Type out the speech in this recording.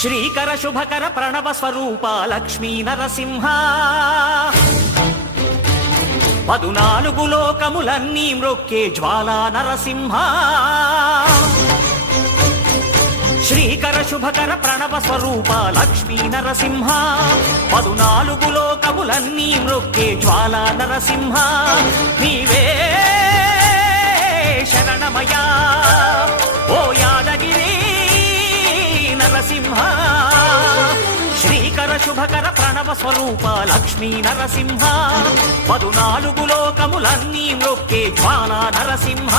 శ్రీకర శుభకర ప్రణవ స్వరూప లక్ష్మీ నరసింహ 14 లోకములన్నీ మ్రొక్కే జ్వాలా నరసింహ శ్రీకర శుభకర ప్రణవ స్వరూప లక్ష్మీ నరసింహ 14 లోకములన్నీ మ్రొక్కే జ్వాలా నరసింహ నీవే శరణమయా ఓ యాదగిరి నరసింహ శ్రీకర శుభకర ప్రణవ స్వరూప లక్ష్మీ నరసింహ 14 లోకములన్నీ మ్రొక్కే జ్వాలా నరసింహ